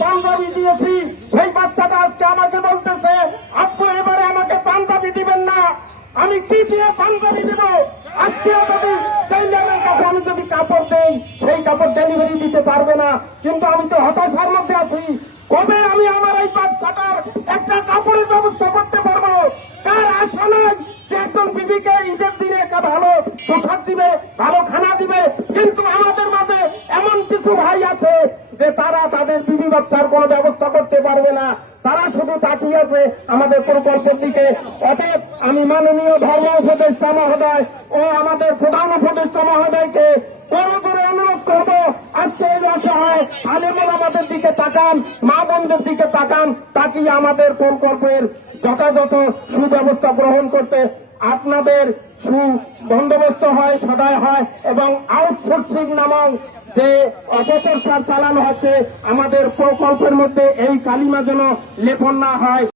পাঞ্জাবি দিয়েছি, সেই বাচ্চাটা আজকে আমাকে বলতেছে আপু এবারে আমাকে পাঞ্জাবি দিবেন না। আমি কি দিয়ে পাঞ্জাবি দিব? আজকে যদি আমি যদি কাপড় দেই, সেই কাপড় ডেলিভারি দিতে পারবে না। কিন্তু আমি তো হতাশার মধ্যে আছি। কবে আমি আমার এই বাচ্চাটার একটা কাপড়ের ব্যবস্থা করতে পারব? কার আশা নাই যে একজন বিবিকে ঈদের দিনে একটা ভালো পোশাক দিবে, ভালো খানা দিবে? কিন্তু আমাদের মাঝে এমন কিছু ভাই আছে যে তারা তাদের বিবি বাচ্চার কোনো ব্যবস্থা করতে পারবে না। তারা শুধু তাকিয়ে আছে আমাদের প্রকল্পের দিকে। অতএব আমি মাননীয় ধর্ম উপদেষ্টা মহোদয় ও আমাদের প্রধান উপদেষ্টা মহোদয়কে করে অনুরোধ করব, আজকে এই অসহায় আলেমুল আমাদের দিকে তাকান, মা বোনদের দিকে তাকান, তাকিয়ে আমাদের প্রকল্পের যথাযথ সুব্যবস্থা গ্রহণ করতে আপনাদের সু বন্দোবস্ত হয়, সদায় হয় এবং আউটসোর্সিং নামক যে অপপ্রচার চালানো হচ্ছে, আমাদের প্রকল্পের মধ্যে এই কালিমা যেন লেপন না হয়।